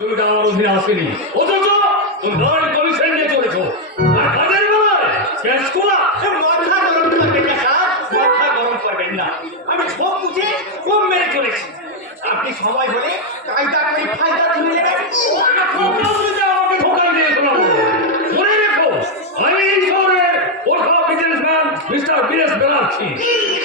তুমি তো আমার অধীনে আসেনি, অথচ তুমি লর্ড কমিশন নিয়ে চলেছো। আর কাজের বেলায় শেষ করা মাথা গরম করবেন না স্যার, মাথা গরম করবেন না। আমি সব বুঝে কম মেরে চলেছি। আপনি সময় হলে কায়দা করে ফায়দা তুলে নেবেন। আমাকে ঠকাই দিয়ে শোনাবো। মনে রেখো, আমি এই শহরের ওঠা বিজনেসম্যান মিস্টার বীরেশ ব্যানার্জি।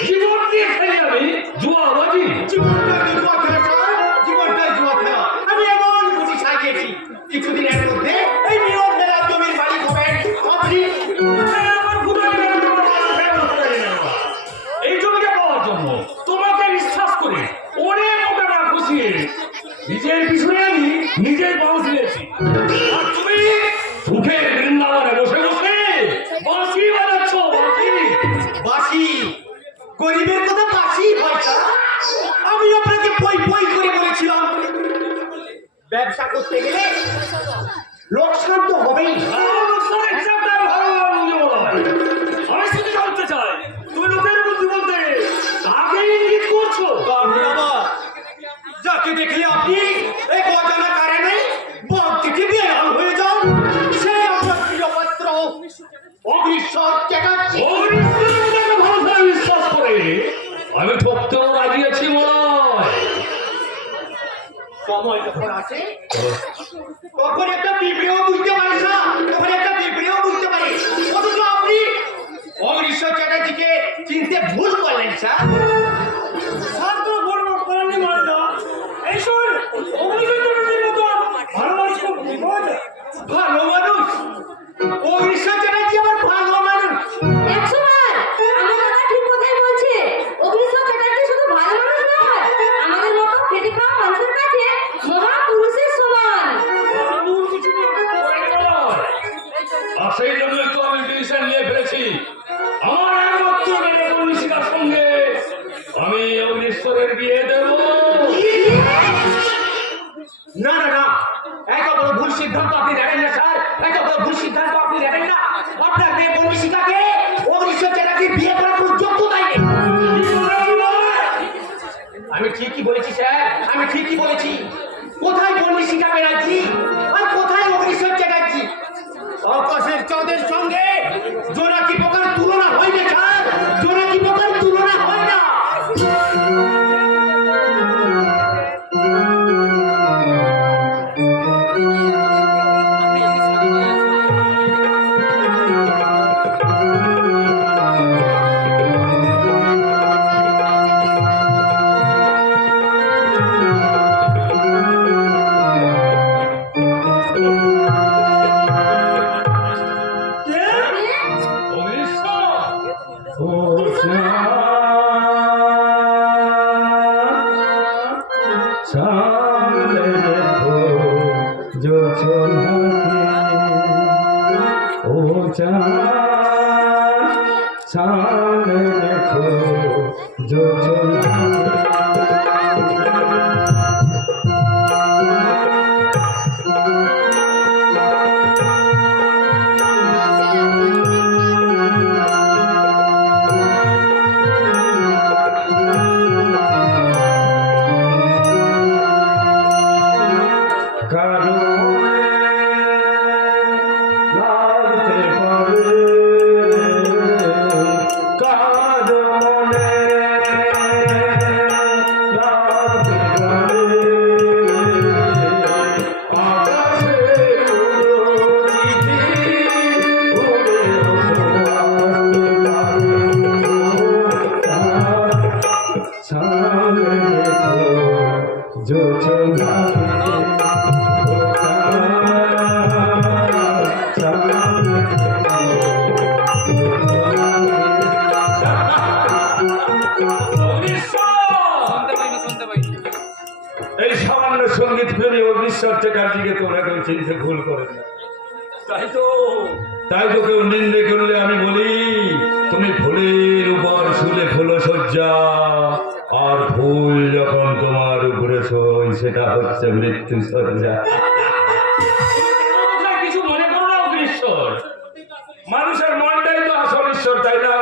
জীবন দিয়ে খেলি আমি জুয়াবাজি। জীবনটাই জুয়া খেলা স্যার, জীবনটাই জুয়া খেলা। আমি এমন বুঝি সাজিয়েছি, কিছুদিনের মধ্যে এই নিয়ম মেলা জমির মালিক হবেন আপনি। আমার ভুলে এই জমিটা পাওয়ার জন্য তোমাকে বিশ্বাস করে অনেক টাকা খুশিয়ে নিজের পিছনে আমি নিজেই বাঁশ দিয়েছি। আর তুমি সুখের বৃন্দাবনে বসে বসে বাঁশি বাজাচ্ছ। বাঁশি বাসি গরিবের কথা বাসি হয় স্যার। আমি আপনাকে পই পই করে বলেছিলাম, ব্যবসা করতে গেলে লোকসান তো হবেই। আমি শুধু জানতে চাই তুমি লোকের বুদ্ধি বলতে কাকে ইঙ্গিত করছো? আপনি আবার যাকে দেখলে আপনি এক অজানা কারণে বাদ থেকে বেহাল হয়ে যান, সে আপনার প্রিয় পাত্র অগ্নিশ্বর চ্যাটার্জি। ভালো বিশ্বাস করে আমি ঠকতেও রাজি আছি। মনে সময় যখন আসে তখন একটা বিপরেও বুঝতে পারি না, তখন একটা বিপরেও বুঝতে পারি। অথচ আপনি অগ্নিশ্বর চ্যাটার্জিকে চিনতে ভুল করলেন স্যার। স্যার তো ভুল করেননি মালদা। এই শোন, অগ্নিশ্বর চ্যাটার্জির মতো ভালো মানুষ ভালো মানুষ? অগ্নিশ্বর চ্যাটার্জি আবার ভালো মানুষ? 100 বার আমার দাদা ঠিক কথাই বলছে। অগ্নিশ্বর চ্যাটার্জি শুধু ভালো মানুষ নয়, আমাদের মতো খেটে খাওয়া মানুষের কাছে মহাপুরুষের সমান। আর সেই জন্যই তো আমি ডিসিশন নিয়ে ফেলেছি, আমার একমাত্র মেয়ে অগ্নিশিখার সঙ্গে আমি অগ্নিশ্বরের বিয়ে দেব। না না না, এত বড় ভুল সিদ্ধান্ত আপনি নেবেন না স্যার, এত বড় ভুল সিদ্ধান্ত আপনি নেবেন না। আপনার মেয়ে অগ্নিশিখাকে অগ্নিশ্বর চ্যাটার্জি বিয়ে করার কোনো যোগ্যতাই নেই। আমি ঠিকই বলেছি স্যার, আমি ঠিকই বলেছি। কোথায় অগ্নিশিখা ব্যানার্জি আর কোথায় অগ্নিশ্বর চ্যাটার্জি? আকাশের চাঁদের সঙ্গে জোনাকি পোকার তুলনা হয় না স্যার, জোনাকি পোকার তুলনা হয় না। এই সামান্য সঙ্গীত প্রেমী অগ্নিশ্বর চ্যাটার্জিকে তোমরা কেউ চিনতে ভুল করে না। তাই তো কেউ নিন্দে করলে আমি বলি তুমি ফুলের উপর শুলে ফুলো সজ্জা, আর ফুল যখন তোমার উপরে সই সেটা হচ্ছে মৃত্যু সজ্জা। কিছু মনে করো না অগ্নিশ্বর, মানুষের মনটাই তো আসল ঈশ্বর, তাই না?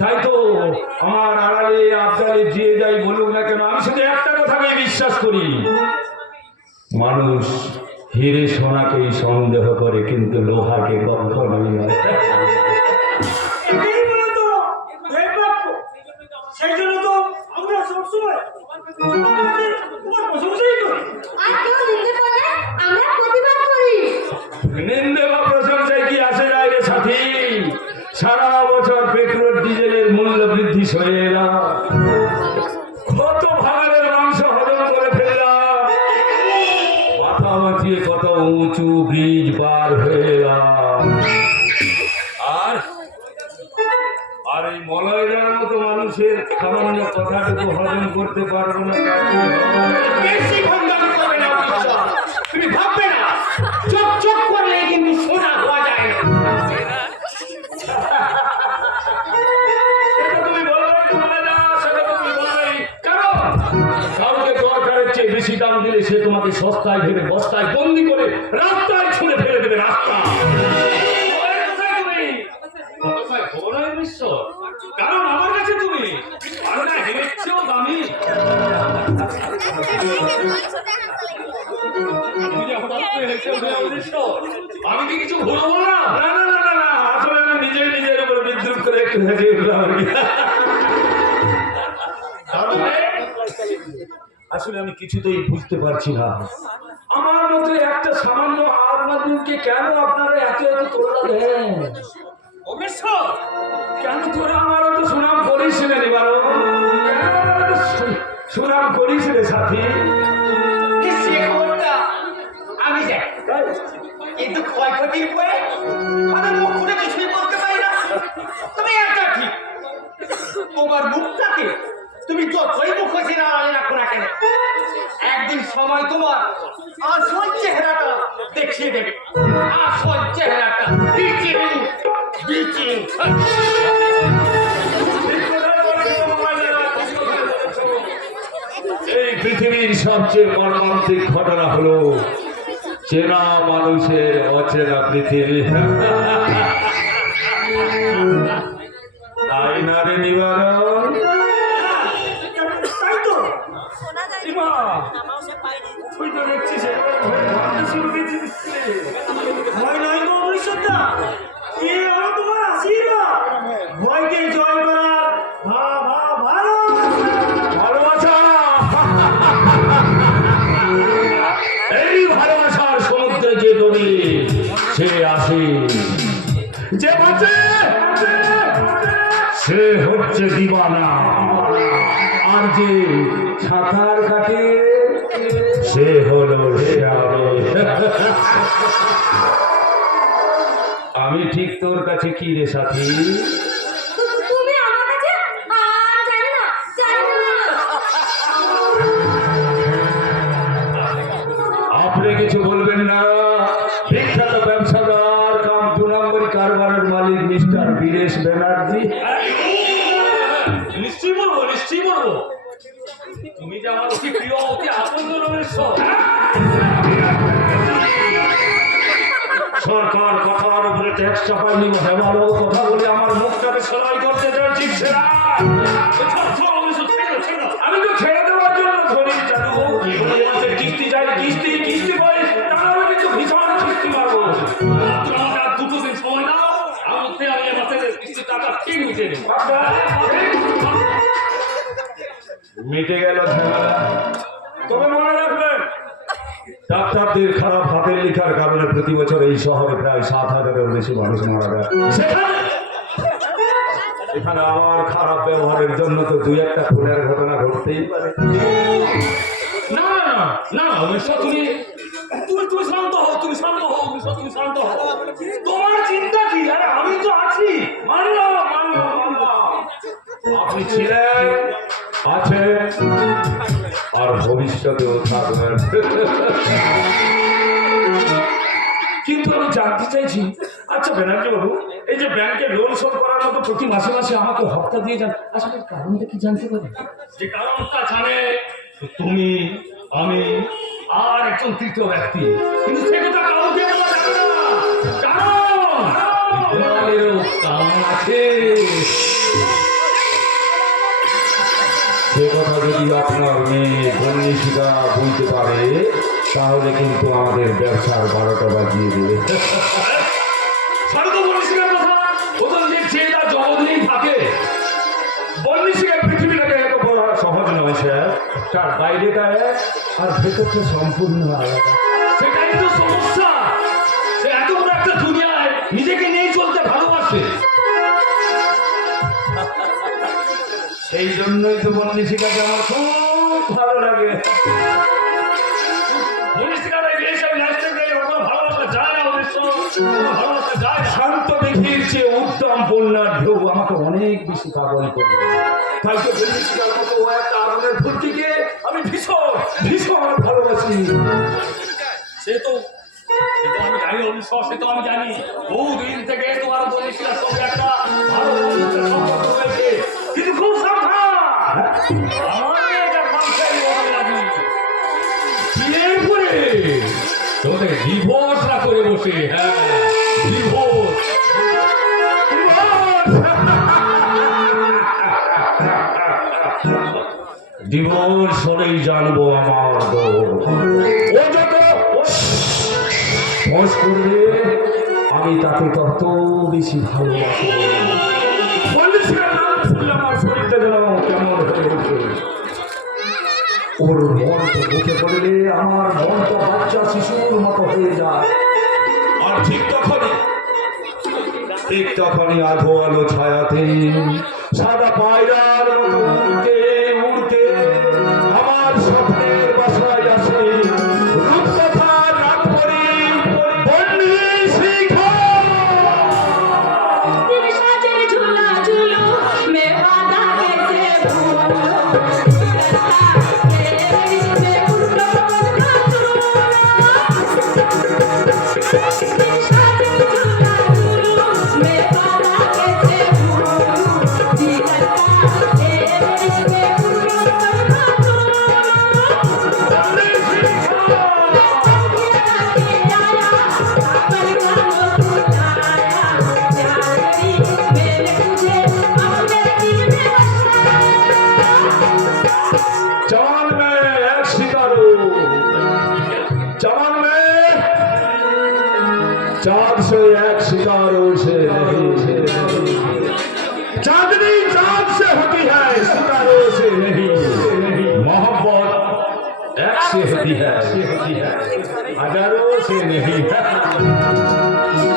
তাই তো আমার আড়ালে আবদালে যে যাই বলুক না কেন, আমি শুধু একটা কথা বিশ্বাস করি, মানুষ হিরে সোনাকেই সন্দেহ করে কিন্তু লোহাকে কখনোই নয়। এটাই বলে তো দেববাক্য। সেই জন্য তো আমরা সবসময় তোমার প্রশংসাই করি। আর কেউ নিন্দে করলে আমরা প্রতিবাদ করি। নিন্দে বা প্রশংসায় কি আসে যায় রে সাথী? সারা বছর পেট্রোল ডিজেলের মূল্য বৃদ্ধি সয়ে এলাম, কত ভাগাড়ের মাংস হজম করে ফেললাম, মাথা মাছিয়ে কত উঁচু ব্রিজ পার হয়ে এলাম, আর এই মলয়দার মতো মানুষের সামান্য কথাটুকু হজম করতে পারবো না। বেশি খণ্ডন করবে না অফিসার। তুমি ভাববে না চোখ চোখ করলে কিন্তু সোনা হওয়া যায় না। সেটা তুমি বলবে, বলবে না, সেটা তুমি বলবে। কারণ কাউকে দরকারের চেয়ে বেশি দাম দিলে সে তোমাকে সস্তায় ভেবে বস্তায় বন্দি করে রাস্তায় ছুঁড়ে ফেলে দেবে। রাস্তা কারণ আমার কাছে তুমি পারোনা হেরের চেয়েও দামি। আমি কি কিছু ভুল বললাম? না না না না না, আসলে আমি নিজেই নিজের উপর বিদ্রুপ করে একটু হেসে উঠলাম আর কি। আসলে আমি কিছুতেই বুঝতে পারছি না, আমার মতো একটা সামান্য আদমাকে কেন আপনারা এত এত তোলা দেন? কেন তোরা আমার তো সুনাম করিস রে বারো? সুনাম করিস রে সাথী? সে খবরটা আমি যাই, কিন্তু ক্ষয়ক্ষতির বয়ে আমি মুখ খুলে কিছুই বলতে পারি না। তুমি একটা ঠিক, তোমার মুখটাকে তুমি যতই মুখোশে না রাখো না কেন, একদিন সময় তোমার আসল চেহারাটা দেখিয়ে দেবে। আসল চেহারাটা বিচিং বিচিং। এই পৃথিবীর সবচেয়ে মর্মান্তিক ঘটনা হলো চেনা মানুষের অচেনা পৃথিবী। তাই না রে নিবারণ? তাই তো সীমা, তুই তো দেখছিস একেবারে ভয়ে ভাবতে শুরু করে দিচ্ছে। ভয় নয় গো ভবিষ্যৎটা, এ হলো তোমার আশীর্বাদ। ভয়কে জয় করার ভালোবাসা, এই ভালোবাসার সমুদ্রে যে ডোবে সে আসে, যে বাঁচে সে হচ্ছে দিবানা, আর যে সাঁতার কাটে সে হলো শেয়ালে। আমি ঠিক তোর কাছে কি রে সাথী? তুমি আমার কাছে জানি না, জানি না। আপনি কিছু বলবেন না? বিখ্যাত ব্যবসাদার কাম 2 নম্বরী কারবারের মালিক মিস্টার বীরেশ ব্যানার্জি। নিশ্চয়ই বলবো, নিশ্চয়ই বলবো। তুমি যে আমার অতি প্রিয়, অতি আপনজন রমেশ্বর। সরকার কথার উপরে ট্যাক্স চাপাই নিব, হেমালো কথা বলে আমার মুখটাকে সেলাই করতে চাই, চিপছে না। আমি তো ছেড়ে দেওয়ার জন্য ধরি জানো, মাসের কিস্তি চাই, কিস্তি কিস্তি পাই, তাহলে আমি কিন্তু ভীষণ কিস্তি মারবো। আমাকে আর 2 দিন সময় দাও, আমি মাসের কিস্তি টাকা ঠিক মিটে দেব। মিটে গেল ঝামেলা। তবে মনে রাখবেন, ডাক্তারদের খারাপ হাতের লেখার কারণে প্রতি বছর এই শহরে প্রায় 7,000-এর বেশি মানুষ মারা যায়। এখানে আমার খারাপ ব্যবহারের জন্য তো 2-1টা খুনের ঘটনা ঘটতেই পারে। না না না, অবশ্যই তুমি তুমি শান্ত হও, তুমি শান্ত হও, তুমি শান্ত হও। তোমার চিন্তা কি? আরে আমি তো আছি, মানলাম মানলাম মানলাম। আপনি ছিলেন, আছেন, আর ভবিষ্যতেও থাকবেন। কিন্তু আমি জানতে চাইছি, আচ্ছা ব্যানার্জি বাবু, এই যে ব্যাংকে লোন শোধ করার মতো প্রতি মাসে মাসে আমাকে হপ্তা দিয়ে যান, আসলে কারণটা কি জানতে পারি? যে কারণটা জানে তুমি, আমি আর একজন তৃতীয় ব্যক্তি, কিন্তু সে কথা কাউকে বলা যাবে না। কারণ দেওয়ালেরও কারণ আছে। সে কথা যদি আপনার মেয়ে বন্যিশিকা বুঝতে পারে, তাহলে কিন্তু আমাদের ব্যবসার 12টা বাজিয়ে দেবে। ছাড়ো তো বন্নিশিকার কথা। ও তো যে তার জগৎ থাকে। বন্নিশিকা পৃথিবীটাকে এত বড় সহজ নয় স্যার। তার বাইরেটা এক আর ভেতরটা সম্পূর্ণ আলাদা। সেটাই তো সমস্যা। সে এত বড় একটা দুনিয়ায় নিজেকে নিয়ে চলতে ভালোবাসে। সেই জন্যই তো বন্নিশিকাকে আমার খুব ভালো লাগে। বন্নিশিকার এইসব লাইফস্টাইল ওগুলো ভালোবাসা যায় না। ওদের সঙ্গে ভালোবাসা যায় না। শান্ত দিঘির চেয়ে উত্তম বন্যার ঢেউ আমাকে অনেক বেশি পাগল করবে। তাই তো বন্নিশিকার মতো ও একটা আগুনের ফুলটিকে আমি ভীষণ ভীষণ ভালোবাসি। সে তো আমি জানি অবিশ্বাস, সে তো আমি জানি। বহুদিন থেকে তোমার বন্নিশিকার সঙ্গে একটা ভালো বন্ধুত্বের সম্পর্ক রয়েছে। কিন্তু খুব সাবধান, আমার এটা ফাংশন বদলে লাগবে। বিয়ের পরে তোমাদের ডিভোর্স না করে বসে। হ্যাঁ, ডিভোর্স। ডিভোর্স হলেই জানবো আমার দোষ। ও যত ফোঁস করবে আমি তাকে তত বেশি ভালোবাসবো। বন্নিশিকার নাম শুনলে আমার শরীরটা যেন কেমন হয়ে ওঠে। ওর মনটা বুকে পড়লে আমার মনটা বাচ্চা শিশুর মতো হয়ে যায়। আর ঠিক তখনই আধো আলো ছায়াতে সাদা পায়রার মতো উড়তে উড়তে আমার স্বপ্নের বাসায় আসে রূপকথার রাজপরী বন্নিশিখা। दिल साजन झूला झूलो मैं वादा कैसे भूलूं मैं उड़ना उड़ना दिल साजन झूला झूलो मैं वादा कैसे भूलूं दिल मैं उड़ना चमन में एक सितारो, चमन में 401 सितारों से नहीं, चांदनी चांद से होती है सितारों से नहीं। मोहब्बत एक से होती है हजारों से नहीं।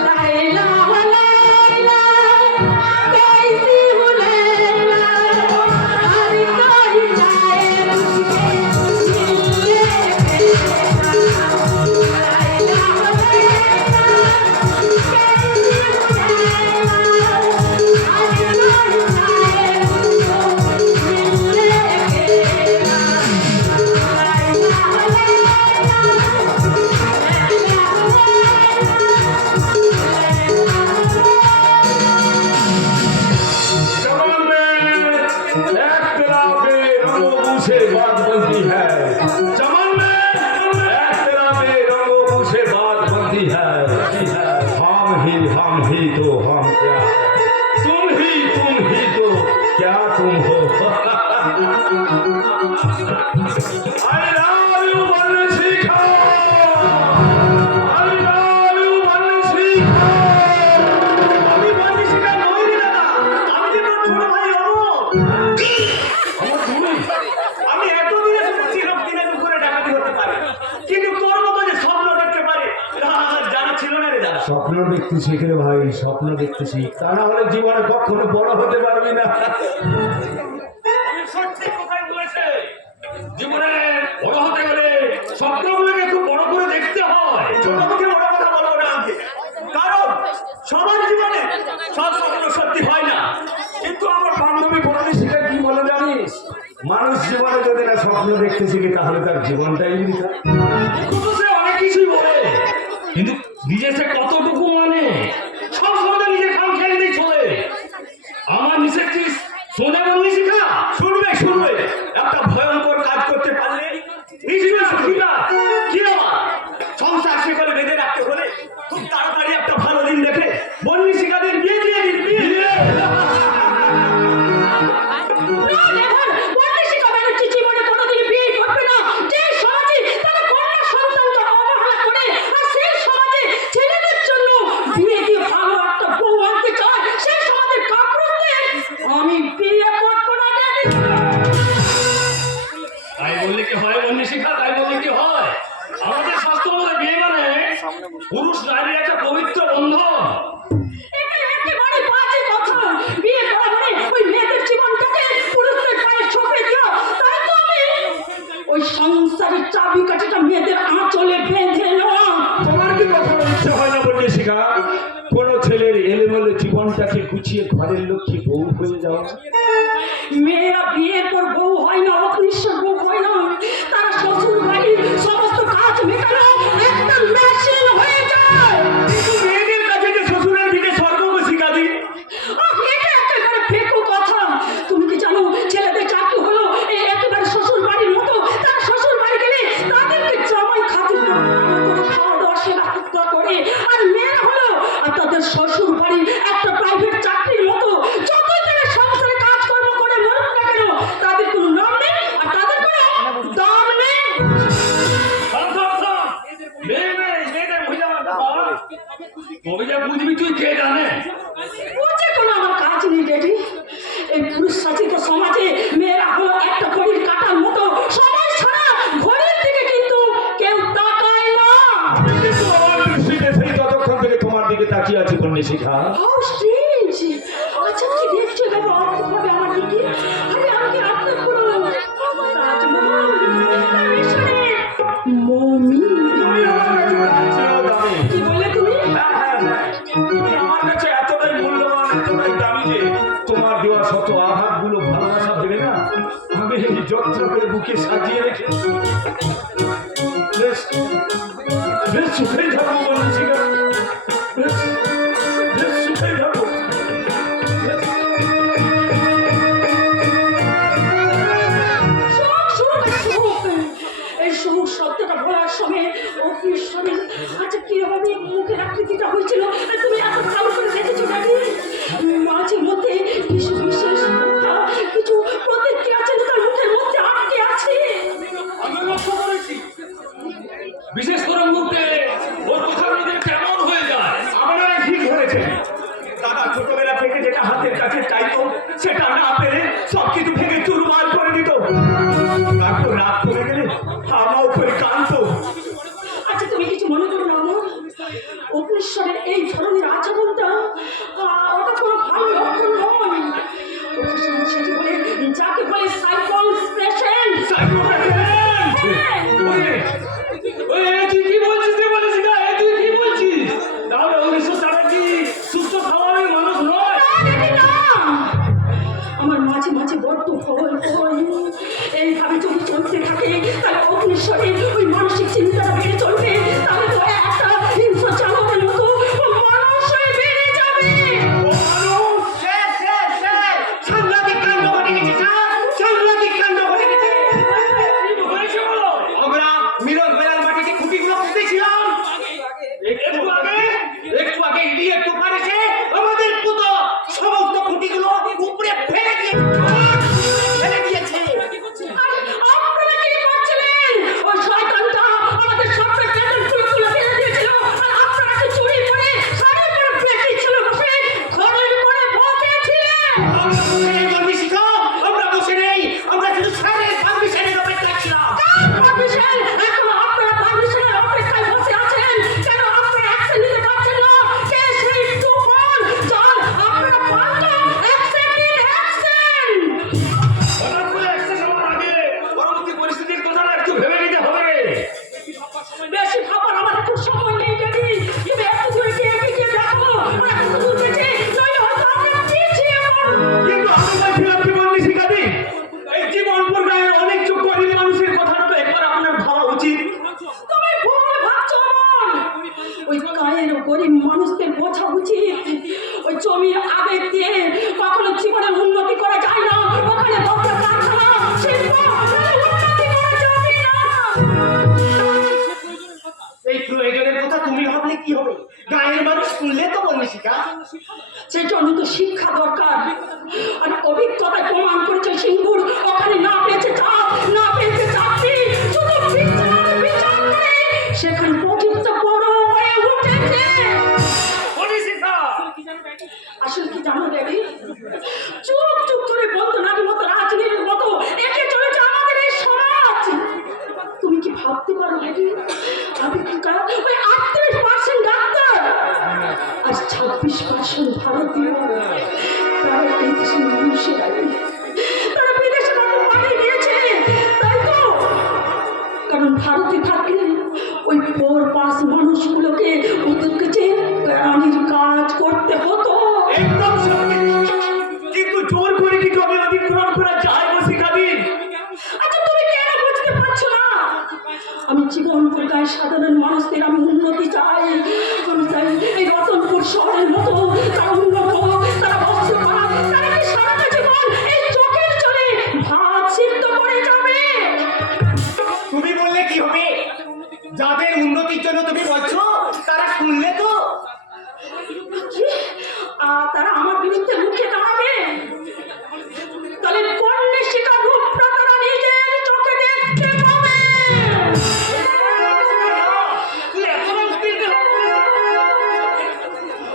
लैला हो लैला कैसी हो लैला हर कोई जाए मुझके मिलने लैला हो लैला कैसी हो लैला हर कोई जाए मुझको मिलने लैला चमन में एक तेरा बेरंगों से बात बनती है। चमन में एक तेरा बेरंगों से बात बनती है। हम ही तो हम क्या है? तुम ही तो क्या तुम हो? I love you বন্নিশিখা। I love you বন্নিশিখা। আমি বন্নিশিকা নই রে দাদা, আমি যে তোর ছোট ভাই হবো। আমি এতদিনে শুনেছি লোক দিনে দুপুরে ডাকাতি হতে পারে, কিন্তু তোর মতো যে স্বপ্ন দেখতে পারে এটা আমার জানা ছিল না রে দাদা। স্বপ্ন দেখতে শিখে রে ভাই, স্বপ্ন দেখতে শিখ, তা না হলে জীবনে কখনো বড় হতে পারবি না। আমি সত্যি কথাই বলেছে। জীবনে বড় হতে গেলে স্বপ্নগুলোকে খুব বড় করে দেখতে হয়। ছোট মুখে বড় কথা বলবো না আমাকে, কারণ সবার জীবনে সব স্বপ্ন সত্যি হয় না। কিন্তু আমার বান্ধবী বন্নিশিখা কি বলে জানিস? মানুষ জীবনে যদি না স্বপ্ন দেখতে শিখে তাহলে তার জীবনটাই বৃথা। কিন্তু সে অনেক কিছুই বলে, কিন্তু নিজে সে কতটুকু মানে সব সময় নিজে খাম খেয়ে দিয়ে চলে। আমার নিচে কি শোনে বন্নিশিখা? শুনবে একটা ভয়ঙ্কর কাজ করতে পারলে নিজের সুখীরা কি আমার সংসার শিকলে বেঁধে রাখতে হলে খুব তাড়াতাড়ি একটা ভালো দিন দেখে বন্নিশিকাদের বিয়ে দিয়ে দিন। না দেখুন বন্নিশিকা ব্যানার্জি জীবনে কোনোদিন বিয়ে করবে না। যে সমাজে তারা কন্যা সন্তান পুরুষ নারীর একটা পবিত্র বন্ধন। এটা একেবারে বাজে কথা। বিয়ে করা মানে ওই মেয়েদের জীবনটাকে পুরুষদের পায়ে সঁপে দেওয়া। তাই তো আমি ওই সংসারের চাবিকাঠিটা মেয়েদের আঁচলে বেঁধে নেওয়া। তোমার কি কখনো ইচ্ছা হয় না বললে শিখা কোনো ছেলের এলেমেলে জীবনটাকে গুছিয়ে ঘরের লক্ষ্মী বউ হয়ে যাওয়া? মেয়েরা বিয়ের পর বউ হয় না, অগ্নিশ্বর বউ হয় না। তারা শ্বশুর বাড়ির সমস্ত কাজ মেটানো একটা মেশিন হয়ে যায়। কিন্তু মেয়েদের কাছে যে শ্বশুরের দিকে স্বর্গবসী কাজী। এটা একেবারে ফেকো কথা। তুমি কি জানো ছেলেদের চাকরি হলো এই একেবারে শ্বশুর বাড়ির মতো। তারা শ্বশুর বাড়ি গেলে তাদেরকে জামাই খাতির করে খাওয়া দাওয়া সেবা যত্ন করে। আর মেয়েরা হলো আর তাদের শ্বশুর বাড়ির একটা প্রাইভেট চাকরির মতো। যতই তারা সংসারে কাজকর্ম করে মরুক না কেন, তাদের কোনো নাম নেই আর তাদের কোনো দাম নেই। মেয়েদের মহিলা তবে যা বুঝবি তুই কে জানে। বুঝে কোনো আমার কাজ নেই ডেডি। এই পুরুষ শাসিত সমাজে মেয়েরা হলো একটা ঘড়ির কাঁটার মতো। সময় ছাড়া ঘড়ির দিকে কিন্তু কেউ তাকায় না। কিন্তু আমার দৃষ্টিতে সেই ততক্ষণ থেকে তোমার দিকে তাকিয়ে আছি বললে শিখা। How strange. আচ্ছা কি দেখছো বাবা অদ্ভুতভাবে আমার দিকে? আরে আমি কি আপনার কোনো তাজমহল মিশরে মমি? কি বললে তুমি? তুমি আমার কাছে এতটাই মূল্যবান এতটাই দামি যে তোমার দেওয়া শত আঘাতগুলো ভালোবাসা ভেবে না আমি এই যত্ন করে বুকে সাজিয়ে রেখে বেশ বেশ সুখে যাবো বললে শিখা। বেশ বেশ সুখে যাবো। এই সুখ শব্দটা বলার সময় অগ্নিশ্বরী আচ্ছা কিভাবে মুখের আকৃতিটা হয়েছিল তুমি এত ভালো করে দেখেছো নাকি? মাঝে মধ্যে কিছু বিশেষ কথা কিছু প্রতিক্রিয়া ছিল তার মুখের মধ্যে আটকে আছে। আমি লক্ষ্য করেছি বিশেষ করে মুখে ওর কথা নিজের কেমন হয়ে যায়। আপনারা ঠিক ধরেছেন। দাদা ছোটবেলা থেকে যেটা হাতের কাছে চাইতো সেটা না পেরে সবকিছু ভেঙে চুরমার করে দিত। তারপর রাত করে গেলে আমার উপরে কাঁদতো। আচ্ছা তুমি কিছু মনে করো না আমার অগ্নিশ্বরের এই ধরনের আচরণটা ওটা কোনো ভালো লক্ষণ নয়। সেটি বলে যাকে বলে সাইকল পেশেন্ট। তুই কি বলছিস রে বলে শিখা? তুই কি বলছিস? তাহলে উনিশশো চারাকি সুস্থ স্বাভাবিক মানুষ নয়। আমার মাঝে মাঝে বড্ড ভয় হয়। এইভাবে যদি চলতে থাকে তাহলে অগ্নিশ্বরের ওই মানসিক চিন্তাটা বেড়ে চলবে। তাহলে তো একটা হিংস্র জানোয়ারের মতো ও মানুষ হয়ে বেড়ে যাবে। সাংঘাতিক কাণ্ড ঘটে গেছে স্যার, সাংঘাতিক কাণ্ড ঘটে গেছে। কি হয়েছে বলো? আমরা মিরর বেলার মাটিতে খুঁটিগুলো পুঁতেছিলাম। একটু আগে ইডিয়েট তুফান এসে আমাদের পুতো সমস্ত খুঁটিগুলো উপরে ফেলে দিয়েছে। আর আপনারা কি করছিলেন? ওই শয়তানটা আমাদের স্বপ্নের প্যাটার্নগুলো তুলে ফেলে দিয়েছিল। আর আপনারা কি চুরি করে শাড়ির পরে পেটি ছিল বসে ঘরের পরে বসেছিলেন। আমরা বসে নেই কর্মীশিখা, আমরা বসে নেই, আমরা শুধু স্যারের পারমিশনের অপেক্ষায় ছিলাম। পারমিশন এখন আপনারা পারমিশনের অপেক্ষায় বসে আছেন। কেন আপনারা অ্যাকশন নিতে পারছেন না? কে সেই তুফান? চল আপনারা পাল্টা অ্যাকশন নিন, অ্যাকশন। হঠাৎ করে অ্যাক্সিডেন্ট হওয়ার আগে পরবর্তী পরিস্থিতির কথাটা একটু ভেবে নিতে হবে। বেশি ভাবার আমার একটু সময় নেই ড্যাডি। তুমি একটু দূরে গিয়ে এগিয়ে দেখো। আর একটু দূর গেছে নইলে হয়তো আমরা পিছিয়ে পড়ব। কিন্তু আমি বলছিলাম কি বললি শিখাদি এই জীবনপুর গায়ের অনেক চোখ গরিব মানুষের কথাটা তো একবার আপনার ভাবা উচিত। তুমি ভুল ভাবছো আমার। ওই গায়ের গরিব মানুষদের বোঝা উচিত ওই জমির আবেগ দিয়ে কখনো জীবনের উন্নতি করা যায় না। ওখানে দরকার কারখানা শিল্প উন্নতি করা যাবে না। এই প্রয়োজনের কথা তুমি ভাবলে কি হবে? গায়ের মানুষ শুনলে তো কর্মীশিখা। সেই জন্য তো শিক্ষা দরকার। আর অভিজ্ঞতায় প্রমাণ করেছে সিঙ্গুর ওখানে না পেয়েছে চাপ না পেয়েছে চাকরি শুধু বিচার করে সেখানে প্রযুক্ত বড় হয়ে উঠেছে। বলি শিখা আসলে কি জানো ড্যাডি? চুপ চুপ করে বন্ধ নারীর মতো রাজনীতির মতো একে চলেছে আমাদের এই সমাজ। তুমি কি ভাবতে পারো ড্যাডি? আমি কি ওই 38% 90% ভারতীয়, তারা এই দেশের মানুষেরাই, তারা বিদেশে কত পাঠিয়ে দিয়েছে, তাই তো? কারণ ভারতে থাকলে ওই পর পাশ মানুষগুলোকে ওদেরকে যে প্রাণীর কাজ করতে হতো। একদম সত্যি। কিন্তু জোর করে কি জমি অধিগ্রহণ করা যায় বসিকাবিন? আচ্ছা তুমি কেন বুঝতে পারছো না? আমি জীবনপুর গায়ে সাধারণ মানুষদের আমি উন্নতি চাই। আমি চাই এই রতনপুর শহরের মতো তারা উন্নত হোক, তারা বস্ত্র পাক, তারা কি সারাটা জীবন এই চোখের জলে ভাত সিদ্ধ করে যাবে? তুমি বললে কি হবে? যাদের উন্নতির জন্য তুমি বলছো তারা শুনলে তো? কি? তারা আমার বিরুদ্ধে মুখে দাঁড়াবে? তাহলে কন্যাশিকা রূপটা তারা নিজের চোখে দেখতে পাবে। তুই এত না উত্তেজিত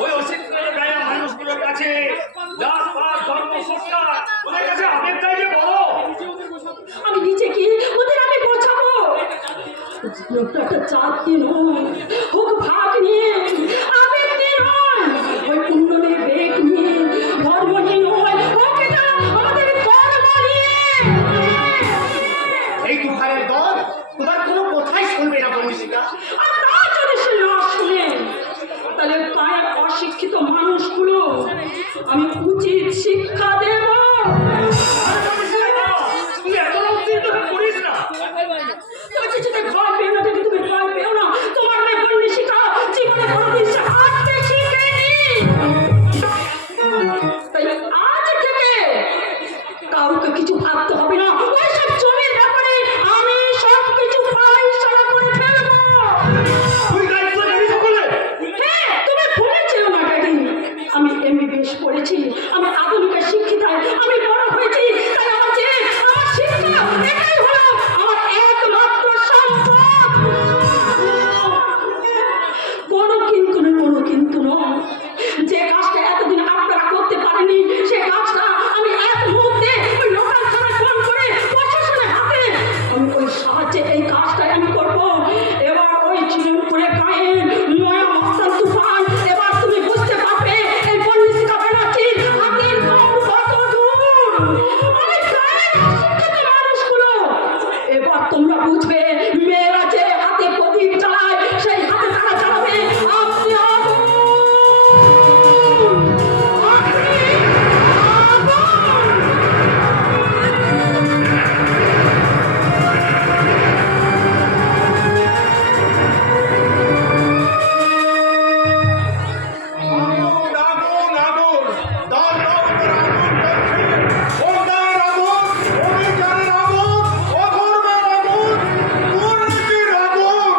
ওই অস্তিত্বের গায়ে মানুষগুলোর কাছে জাত পাত ধর্ম সংস্কার ওদের কাছে আবেগটাই যে বড়। আমি নিচে কি ওদের আমি বোঝাবো? একটা জাতি নয়, হোক ভাগ নিয়ে, আবেগ নিয়ে নয়, ওই উন্নয়নের বেগ নিয়ে, ধর্ম নিয়ে নয়, হোক এটা আমাদের কর্ম নিয়ে। এই তুফানের দল তোমার কোনো কথাই শুনবে না বংশিকা। আর তা যদি সে না শুনে, তাহলে কায়ের অশিক্ষিত মানুষগুলো আমি উচিত শিক্ষা দেব। তুই এত উত্তেজিত করিস না। তুমি কিছুতে ভয় পেও না, যদি তুমি ভয় পেও না, তোমার মেয়ে কন্যাশিকা জীবনে কোনোদিন সে হাঁটতে শিখেনি। তাই আজ থেকে কাউকে কিছু ভাবতে হবে না। ওইসব জমির ব্যাপারে আমি সব কিছু ফাইসলা করে ফেলবো। তুই দায়িত্ব নিবি সকলে। হ্যাঁ, তুমি ভুলে যেও না ড্যাডি, আমি MBBS পড়েছি, আমি আধুনিক শিক্ষিতায় আমি বড় হয়েছি। তাই আমার যে আমার শিক্ষা এটাই হলো আমার একমাত্র সম্পদ। কোনো কিন্তু নয়। যে কাজটা এতদিন আপনারা করতে পারেনি, সে কাজটা আমি এক মুহূর্তে ওই লোকাল থানায় ফোন করে প্রশাসনের হাতে আমি ওই সাহায্যে এই কাজটাই আমি করবো। এবার ওই চিরপুরে গায়ে নয়া মস্তান তুফান, এবার তুমি বুঝতে পারবে এই কন্যাশিকা ব্যানার্জির হাতের দৌড় কত দূর। আমি গায়ের অশিক্ষিত মানুষগুলো, এবার তোমরা বুঝবে মেয়েরা যে হাতে প্রদীপ চালায় সেই হাতে তারা চালাবে আপনি আগুন। আগুন আগুন আগুন দাও দাও করে আগুন জ্বলছে। অন্যায়ের আগুন, অবিচারের আগুন, অধর্মের আগুন, দুর্নীতির আগুন,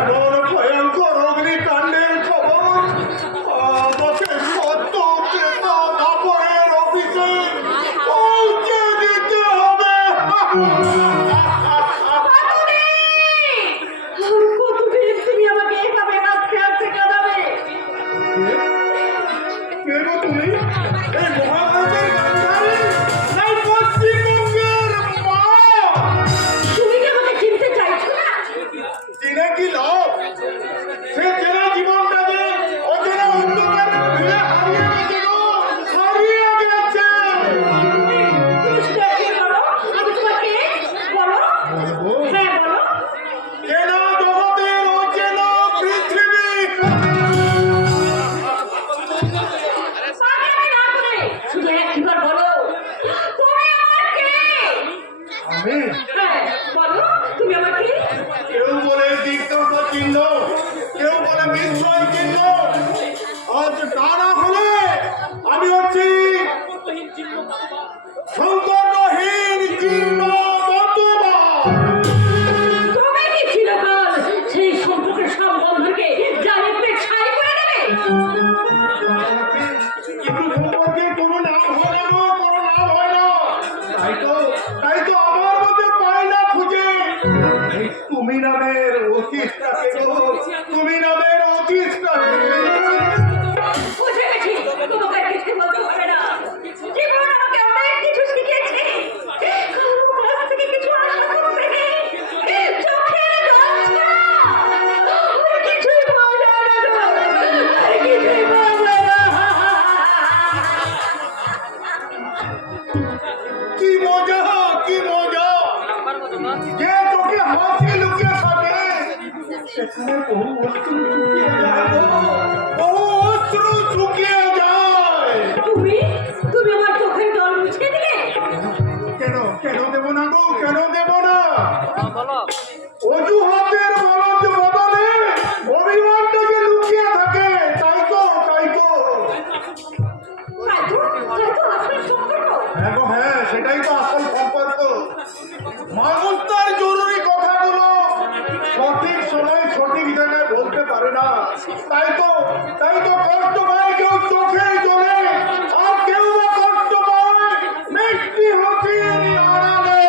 এমন ভয়ঙ্কর অগ্নিকাণ্ডের খবর আমাকে সত্য চেতা দাপরের অফিসে পৌঁছে দিতে হবে। কতদিন তুমি আমাকে এভাবে আস্তে আস্তে কাঁদাবে? কে গো তুমি? এই মহাভারতের গান্ধারী, নাই পশ্চিমবঙ্গের মা? তুমি কি আমাকে চিনতে চাইছো না? চিনে কি লাভ? সে চেনা জীবনটাকে অচেনা অন্ধকারে ঘিরে হারিয়ে গেছে গো, হারিয়ে গেছে। দুষ্ট একটি বলো, আমি তোমাকে বলো। বলবো? হ্যাঁ বলো। চেনা জগতের অচেনা পৃথিবী। পাগলামি না করে শুধু একবার বলো, তুমি আমার কে? আমি হ্যাঁ বলো, তুমি আমার কে? কেউ বলে দিগ্গজ চিহ্ন, কেউ বলে বিস্ময় চিহ্ন, আজ তা না হলে আমি হচ্ছি সংকটহীন চিহ্ন মতবাদ। তুমি কি চিরকাল সেই সম্পর্কের সব বন্ধনকে জালিপে ছাই করে দেবে? কিন্তু সম্পর্কে কোনো নাম হয় না গো, কোনো নাম হয় না। তাই তো আমার মধ্যে পাই না খুঁজে এই তুমি নামের অতীতটাকে গো, তুমি নামের অতীতটাকে। অশ্রু শুকিয়ে যায়। তুমি তুমি আমার চোখের জল মুছিয়ে দিলে। কেন কেন দেব না গো, কেন দেব না? অজুহাতের বলদ বদলে অভিমানটা যে লুকিয়ে থাকে, তাই তো তাই তো আসলে সম্পর্ক। হ্যাঁ গো হ্যাঁ, সেটাই তো আসল সম্পর্ক। মানুষ তার জরুরি কথাগুলো সঠিক সময় সঠিক জায়গায় বলতে পারে না, তাই তো কষ্ট পায় কেউ চোখের জলে, আর কেউ বা কষ্ট পায় মিষ্টি হাসির আড়ালে।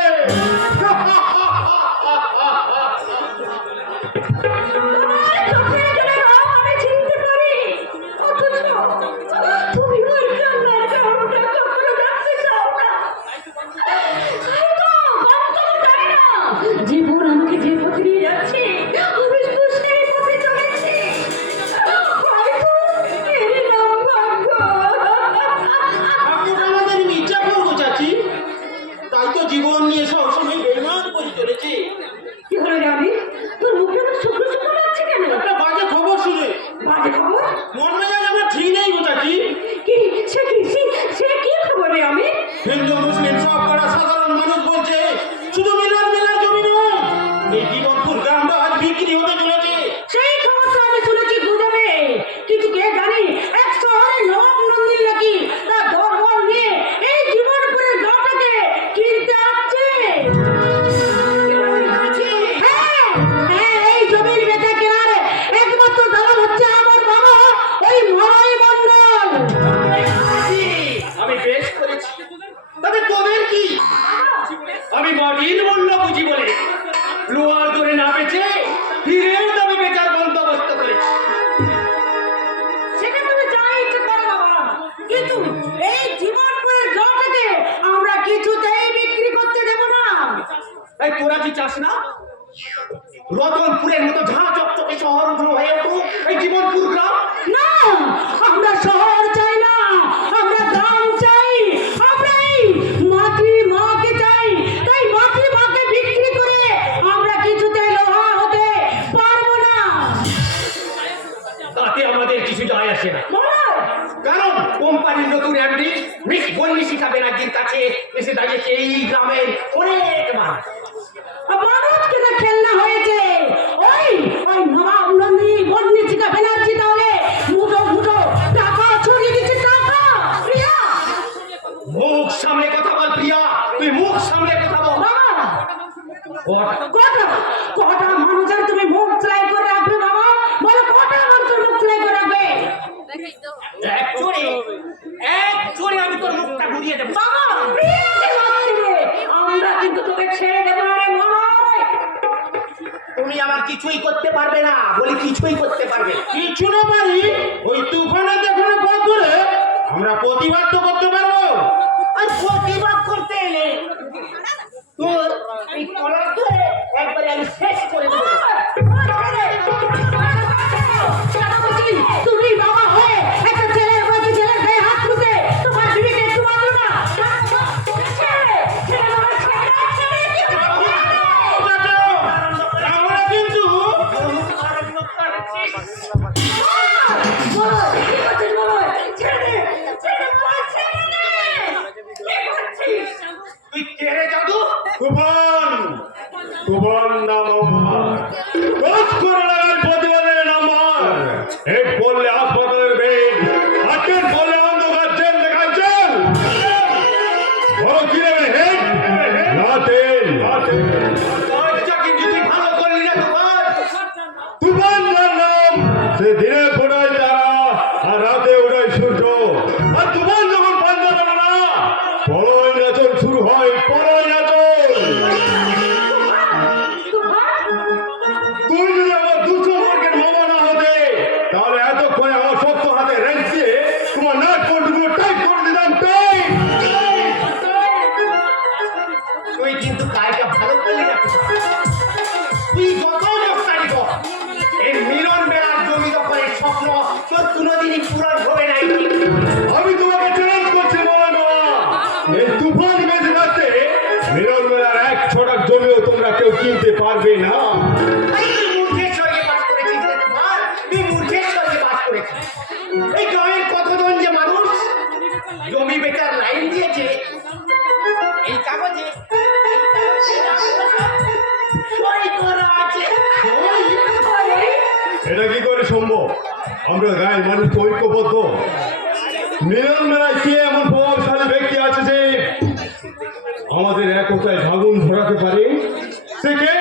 তোমার চোখের জলে রং আমি চিনতে পারি, অথচ তুমি ওই কান্নার কারণটা কখনো জানতে চাও না। তাই তো বাস্তব জানি না জীবন আমাকে যে পথে নিয়ে যাচ্ছে, আমি শুধু সেই পথে চলেছি। হয়তো এরই নাম ভাগ্য। আপনি তো আমাদের মিথ্যা করবো চাচি, তাই তো জীবন নিয়ে সবসময় বেইমান করে চলেছে। কি হলো জানি, তোর মুখে আমার শুকনো শুকনো লাগছে কেন? একটা বাজে খবর শুনে বাজে খবর? মন মেজাজ আমার ঠিক নেই গো চাচি। কি সে কি খবর রে আমি? হিন্দু মুসলিম সব পাড়া সাধারণ মানুষ বলছে শুধু মিলন মেলার জমি নয়, এই জীবনপুর গ্রামটা আজ বিক্রি হতে চলেছে। সেই খবরটা আমি শুনেছি গুজবে, কিন্তু কে জানি এক শহরে নবাব নন্দিনী নাকি তার দরবার নিয়ে এই জীবনপুরের গাঁটাকে কিনতে আসছে। হ্যাঁ, এই জমির বেচা কেনার একমাত্র দালাল হচ্ছে আমার বাবা, ওই মরই মণ্ডল। আমি বেশ করেছি, তবে তোদের কি? আমি মাটির মূল্য বুঝি বলে লোহার দরে না বেচে হীরের দামে বেচার বন্দোবস্ত করেছি। সেটা তুমি যা ইচ্ছে করো বাবা, কিন্তু এই জীবনপুরের গাঁটাকে আমরা কিছুতেই বিক্রি করতে দেব না। তাই তোরা কি চাস না রতনপুরের মতো ঝাঁ চকচকে শহর হয়ে উঠুক এই জীবনপুর গ্রাম? না, আমরা শহর চাই না, আমরা গ্রাম চাই, আমরা এই মাটি মাকে চাই। তাই মাটি মাকে বিক্রি করে আমরা কিছুতেই লোহা হতে পারবো না। তাতে আমাদের কিছু যায় আসে না, বলো, কারণ কোম্পানির নতুন এমডি মিস বন্নিশিখা ব্যানার্জির কাছে এসে দাঁড়িয়েছে এই গ্রামের অনেক মানুষ। মানুষকে তো খেলনা হয়েছে। ওই নবাব নন্দিনী বন্নিশিখা ব্যানার্জি তাহলে মুঠো মুঠো টাকা ছড়িয়ে দিচ্ছে, টাকা। প্রিয়া, মুখ সামনে কথা বল প্রিয়া, তুই মুখ সামনে কথা বল। বাবা, কটা? কটা মানুষের তুমি মুখ সেলাই করে রাখবে বাবা? বলো, কটা মানুষের মুখ সেলাই করে রাখবে? এক চোরে আমি তোর মুখটা ঘুরিয়ে দেবো। বাবা, প্রিয়াকে বাঁচিয়ে আমরা কিন্তু তোকে ছেড়ে দেবো না রে মনোয়। তুমি আমার কিছুই করতে পারবে না, বলি কিছুই করতে পারবে কিছু না পারি, ওই তুফানে যেখানে পথ ধরে আমরা প্রতিবাদ তো করতে পারবো। আর প্রতিবাদ করতে এলে তোর এই কলার ধরে একবারে আমি শেষ করে দেবো। তুমি বাবা হয়ে একটা ছেলের প্রতি ছেলের গায়ে হাত তুলতে তোমার বিবেকে একটু মানলো না? আমরা কিন্তু তুই কেড়ে যাবো সম্ভব? আমরা গায়ের মানুষ তো ঐক্যবদ্ধ। মিলন মেলায় কে এমন প্রভাবশালী ব্যক্তি আছে যে আমাদের একতায় আগুন ধরাতে পারে? সে কে?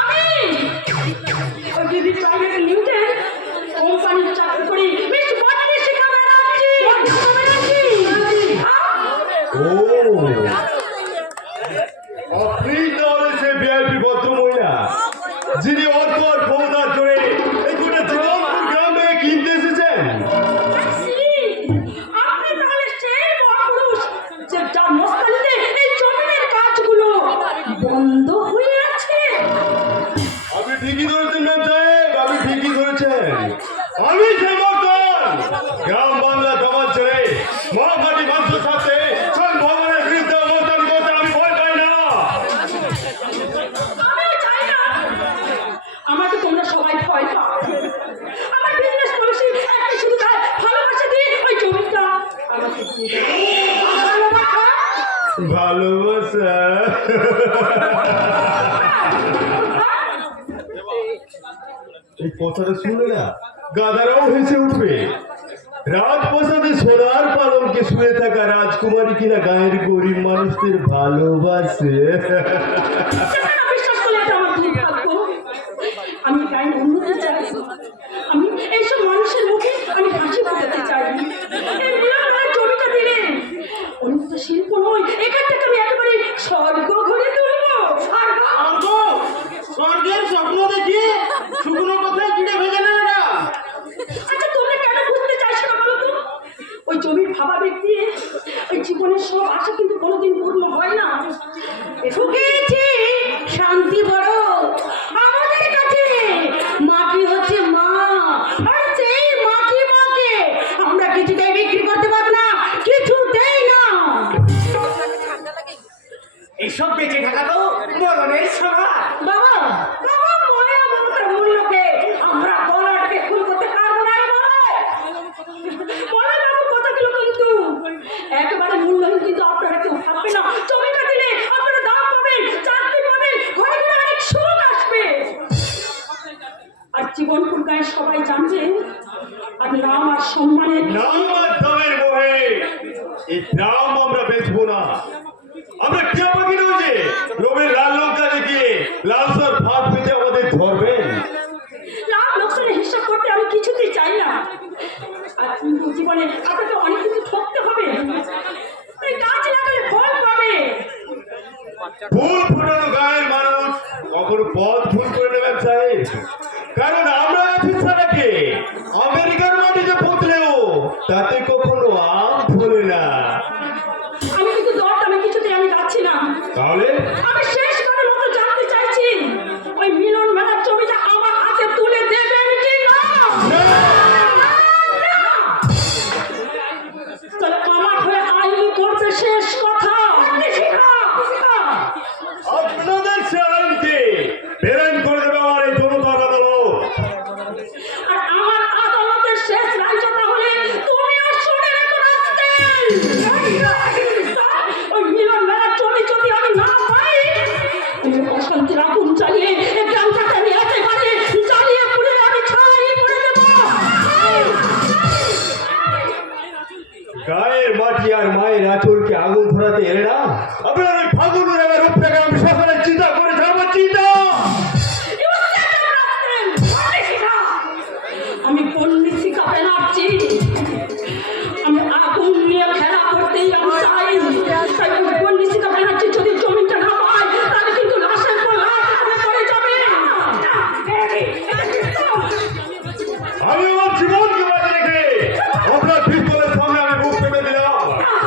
আমি ওই দিদি প্রাইভেট লিমিটেড কোম্পানির চাকরি করি মিস বর্ণিশিখা ব্যানার্জি। ও, আপনি তাহলে সে ভিআইপি ভদ্র মহিলা যিনি অর্থর ক্ষমতার জোরে এই গোটা জীবনপুর গ্রামে কিনতে এসেছেন। আপনি তাহলে সেই মহাপুরুষ যে যার মস্তানিতে এই জমিনের কাজগুলো বন্ধ হয়ে আছে। আপনি ঠিকই ধরেছেন ম্যাম সাহেব, আপনি ঠিকই ধরেছেন। আমি সে মর্দন গ্রাম বাংলা জমা ছেড়ে মহামাটি মানুষের সাথে সব ভগবানের বিরুদ্ধে অবস্থান করতে আমি ভয় পাই না। আমিও চাই না আমাকে তোমরা সবাই ভয় পাও। আমার বিজনেস পলিসি একটা শুধু তার ভালোবাসা দিয়ে ওই জমিটা আমাকে দিয়ে দাও। ভালোবাসা? এই কথাটা শুনে না গাদারাও হেসে উঠবে। রাজপ্রাসাদে সোনার পালঙ্কে শুয়ে থাকা রাজকুমারী কিনা গায়ের গরিব মানুষদের ভালোবাসে। সেটা না বিশ্বাস করলে এটা আমার দুর্ভাগ্য। আমি গায়ে উন্নতি চাই। আমি এইসব মানুষের মুখে আমি হাসি ফোটাতে চাই। এই মিলনের জমিটা দিলে অন্য শিল্প নয়, এখান থেকে আমি একেবারে স্বর্গ ঘরে তুলবো। স্বর্গ স্বর্গের স্বপ্ন দেখি শুকনো কথায় কিনে ভেজে না এটা। আচ্ছা তোমরা কেন বুঝতে চাইছো না বলো তো? ওই জমির ভাবাবেগ দিয়ে ওই জীবনের সব আশা কিন্তু কোনোদিন পূর্ণ হয় না। ঠকেছি শান্তি বড় আমাদের কাছে। মাটি হচ্ছে মা, আর সেই মাটি মাকে আমরা কিছুতেই বিক্রি করতে পারবো না, কিছুতেই না। এইসব বেঁচে থাকা তো মরণের সভা। বাবা বাবা ময়া মমতার মূল্যকে আমরা বলারকে খুন করতে পারবো না। বলার বাবুর কথাগুলো কিন্তু একেবারে মূল্যহীন, কিন্তু আপনারা কেউ ভাববে না। জমিটা দিলে আপনারা দাম পাবেন, চাকরি পাবেন, ঘরে ঘরে অনেক সুখ আসবে, আর জীবনপুর গায়ে সবাই জানবে আর নাম আর সম্মানের নাম আর দামের মোহে এই গ্রাম আমরা বেচবো না। আমরা কে পাখি নয় যে রবির লাল লঙ্কা দেখিয়ে লালসার ভাত পেতে আমাদের ধরবেন। লাভ লোকসানের হিসাব করতে আমি কিছুতেই চাই না। আর জীবনে আপনাকে অনেক কিছু ঠকতে হবে। এই গাছ লাগালে ফল পাবে। ফুল ফোটানো গায়ের মানুষ কখনো পথ ভুল করে নেবেন সাহেব, কারণ আমরা আছি সারাকে আমেরিকার মাটিতে পুতলেও তাতে কখনো আম ধরে না। আমি কিন্তু দরদামে কিছুতেই আমি যাচ্ছি না। তাহলে আমি শেষ করার মতো জানতে চাইছি ওই মিলন মেলার জমিটা আমার হাতে তুলে দেবেন কি না? তাহলে আমার হয়ে আইনি করবে শেষ কথা। আপনাদের সে আইনকে প্রেরণ করে দেবে আমার এই জনতা আদালত। আর আমার আদালতের শেষ রায় তাহলে তুমিও শুনে রেখো রাস্তেল। ওই মিলন মেলার জমি যদি আমি না পাই, তুমি অশান্তির আগুন চালিয়ে এই গ্রামটাকে আমি একেবারে জ্বালিয়ে পুড়ে আমি ছাই করে দেবো। গায়ের মাটি আর মায়ের আঁচলকে আগুন ধরাতে এলে না আপনার ওই ফাগুনের আমার রূপটাকে আমি সকালে চিন্তা করে যাবো। চিন্তা আমি বর্ণিশিখা ব্যানার্জি। আমি আগুন নিয়ে খেলা করতেই আমি চাই। তাই ওই বর্ণিশিখা ব্যানার্জি যদি জমিটা না পায় তাহলে কিন্তু লাশের পর লাশ হাতে পড়ে যাবে। আমি আমার জীবনকে বাজে রেখে আপনার পিস্তলের সামনে আমি মুখ পেতে দিলাম।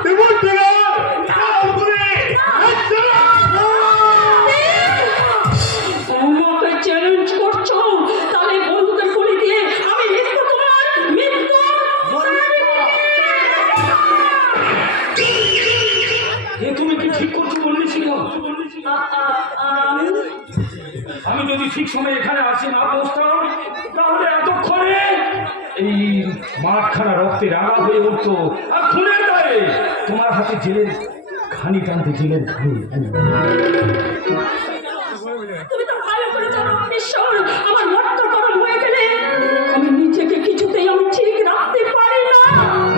তেমন দিলাম আমাকে চ্যালেঞ্জ করছো? তাহলে বন্ধুদের গুলি দিয়ে আমি মৃত্যু তোমার মৃত্যু। এ তুমি কি ঠিক করছো বলেছিল? আমি যদি ঠিক সময় এখানে আসি না পৌঁছতাম তাহলে এতক্ষণে এই মাঠখানা রক্তে রাঙা হয়ে উঠতো আর খুনের দায়ে তোমার হাতে জেলের ঘানি টানতে, জেলের ঘানি। তুমি তো ভালো করে জানো ঈশ্বর, আমার মনটা গরম হয়ে গেলে আমি নিজেকে কিছুতেই আমি ঠিক রাখতে পারি না।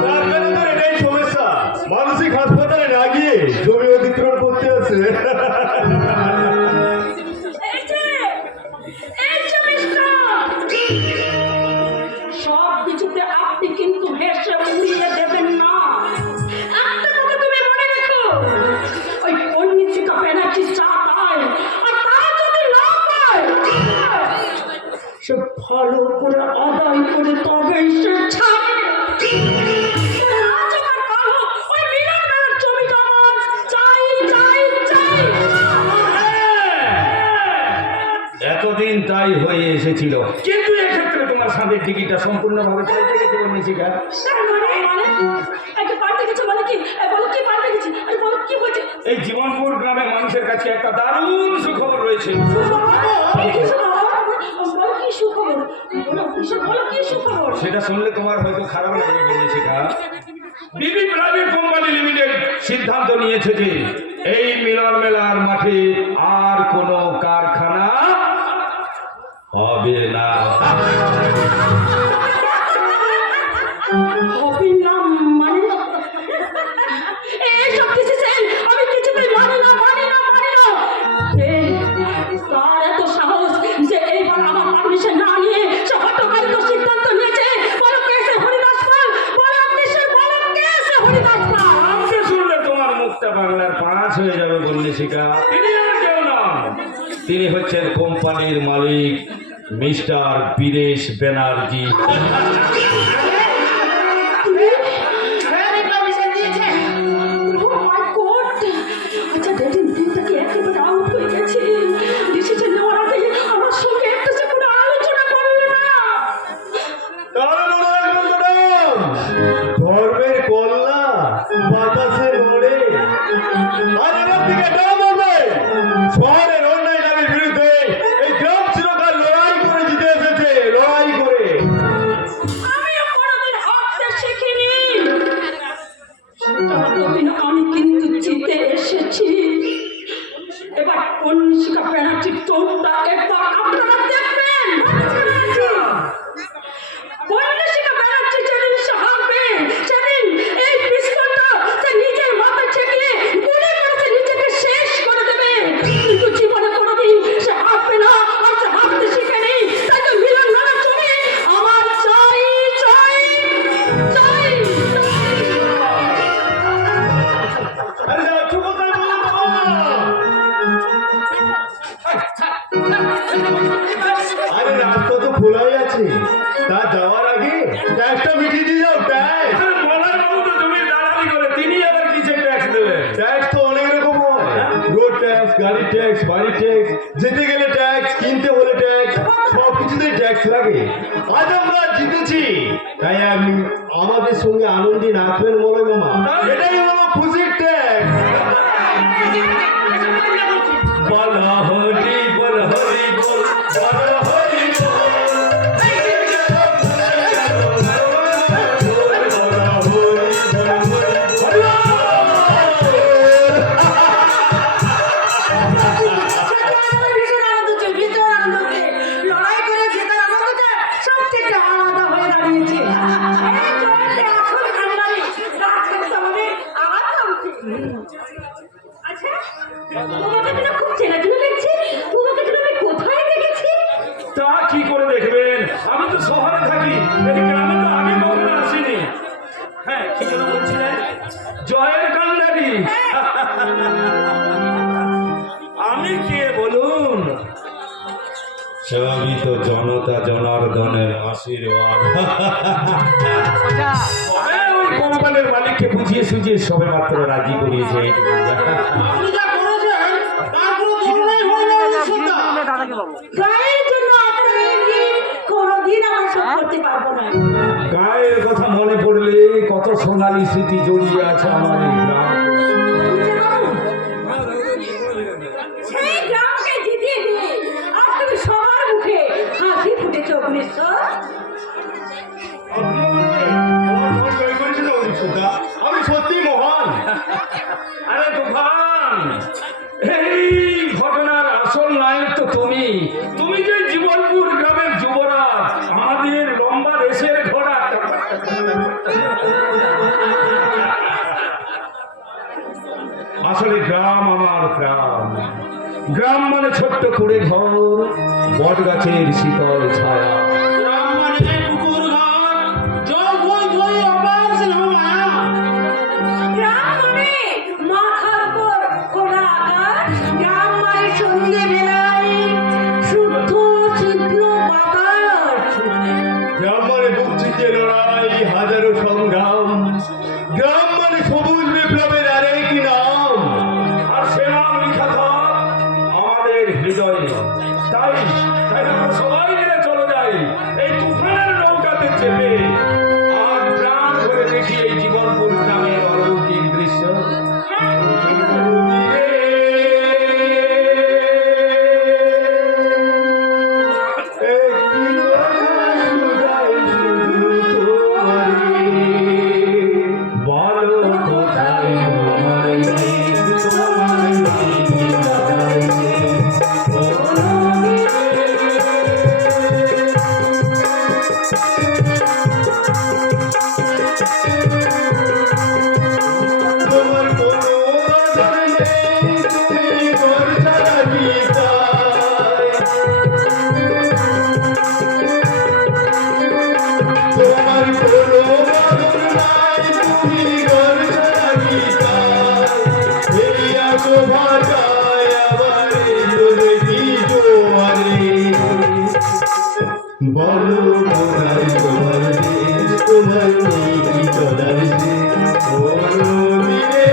তার কারণে তো এটাই সমস্যা, মানসিক হাসপাতালে না গিয়ে জমি অধিগ্রহণ করতে আছে। এই যে মিস্টার, সব কিছুতে আপনি কিন্তু হেসে উড়িয়ে দেবেন না। একটা কথা তুমি মনে রেখো, ওই কন্যাশিকা ব্যানার্জি চা পায় আর তা যদি না পায় সে ভালো করে আদায় করে তবেই সে ছাড়ে। আজ আমার কালো ওই মিলন মেলার জমিটা আমার চাই চাই চাই। এতদিন তাই হয়ে এসেছিল, কিন্তু এক্ষেত্রে তোমার স্বামীর টিকিটটা সম্পূর্ণভাবে পাল্টে গেছে বন্যশিকা। এই জীবনপুর গ্রামের মানুষের কাছে একটা দারুণ সুখবর রয়েছে। সেটা শুনলে তোমার হয়তো খারাপ লাগবে বন্যশিকা। বিবি প্রাইভেট কোম্পানি লিমিটেড সিদ্ধান্ত নিয়েছে যে এই মিলন মেলার মাঠে আর কোনো কারখানা হবে না। আমাকে শুনলে তোমার মুখটা বাংলার পাঁচ হয়ে যাবে বন্যশিকা। তিনি আর কেউ নন, তিনি হচ্ছেন কোম্পানির মালিক মিস্টার বীরেশ ব্যানার্জি। ধর্মের কল্লা বাতাসে নড়ে, আর এবার থেকে ডাম হবে। শহরের অন্যায় নামের বিরুদ্ধে এই গ্রাম চিরকাল লড়াই করে জিতে এসেছে, লড়াই করে। আমি কিন্তু জিতে এসেছি। এবার কন্যাশিকা ব্যানার্জির টোনটা একবার আপনারা দেখবেন। কন্যাশিকা ব্যানার্জি যেদিন সে হারবে, সেদিন এই পিস্তলটা সে নিজের মাথায় ঠেকিয়ে গুলি করে সে নিজেকে শেষ করে দেবে। কিন্তু জীবনে কোনোদিন সে হারবে না, আর সে হারতে শিখেনি। তাই তো মিলন মেলার জমি আমার চাই চাই চাই। আরে যাচ্ছ কোথায় বলো বাবা? আরে রাস্তা তো খোলাই আছে, তা যাওয়ার আগে ট্যাক্সটা মিটিয়ে দিয়ে যাও। ট্যাক্স বলার বাবু তো তুমি দালালি করে, তিনি আবার কিসের ট্যাক্স দেবে? ট্যাক্স তো অনেক রকম হয়, রোড ট্যাক্স, গাড়ি ট্যাক্স, বাড়ি ট্যাক্স, যেতে গেলে ট্যাক্স, কিনতে হলে ট্যাক্স, সব কিছুতেই ট্যাক্স লাগে। আজ আমরা জিতেছি, তাই আমি আমাদের সঙ্গে আনন্দে নাচবেন মলয় মামা, এটাই হলো খুশির ট্যাক্স। বলা হরি বল হরি বল, বলা হরি বল। লড়াই করে জেতার আনন্দটা সবচেয়ে আলাদা হয়ে দাঁড়িয়েছে। আচ্ছা, তোমাকে তো খুব চেনাচেনা দেখছি। তোমাকে তো আমি কোথায় দেখেছি? তা কি করে দেখবেন, আমি তো শহরে থাকি, এই গ্রামে তো আগে কখনো আসিনি। হ্যাঁ, কি যেন বলছিলেন? জয়ের কান্ডারি। আমি কে বলুন? সবই তো জনতা জনার্দনের আশীর্বাদ। ওই কোম্পানির মালিককে বুঝিয়ে সুঝিয়ে সবে মাত্র রাজি করিয়েছে। গায়ের জন্য আপনার এই ঋণ কোনোদিন আমরা শোধ করতে পারবো না। গায়ের কথা মনে পড়লে কত সোনালী স্মৃতি জড়িয়ে আছে আমার এই গ্রাম। সেই গ্রামকে জিতিয়ে দিয়ে আজ তুমি সবার মুখে হাসি ফুটেছ অগ্নিশ্বর। আমি সত্যি মহান। আরে তুফান, এই ঘটনার আসল নায়ক তো তুমি। তুমি যে জীবনপুর গ্রামের যুবরাজ, আমাদের লম্বা রেসের ঘোড়া। আসলে গ্রাম আমার গ্রাম, গ্রাম মানে ছোট্ট কুড়ে ঘর, বট গাছের শীতল ছায়া। গ্রাম মানে পুকুর ঘর, জল ধই ধই আবার স্নেহ মায়া। গ্রাম মানে মাথার উপর খোলা আকাশ, গ্রাম মানে সন্ধে বেলায় শুদ্ধ তীক্ষ্ণ বাতাস। গ্রাম মানে বুকচিতে লড়াই, হাজারো সংগ্রাম। গ্রাম মানে সবুজ বিপ্লবের আরেক নাম, আর সে নাম লেখা থাক আমাদের হৃদয়ে। তাই তাই আমরা সবাই মিলে চলে যাই এই তুফানের নৌকাতে চেপে, আর প্রাণ ধরে দেখি এই জীবনপুর গ্রামের অলৌকিক দৃশ্য। বলো কোথায় তোমার তোমার কোনো বাধা নেই, তুমি ঘর ছাড়া কি চাই? তোমার কোনো বাধা নাই, তুমি ঘর ছাড়া কি চাই? এই আসো ভাটায় আবার এলো দেখি জোয়ারে। বলো কোথায় তোমার দেশ, তোমার নেই কি চলার শেষ? বলো দিলে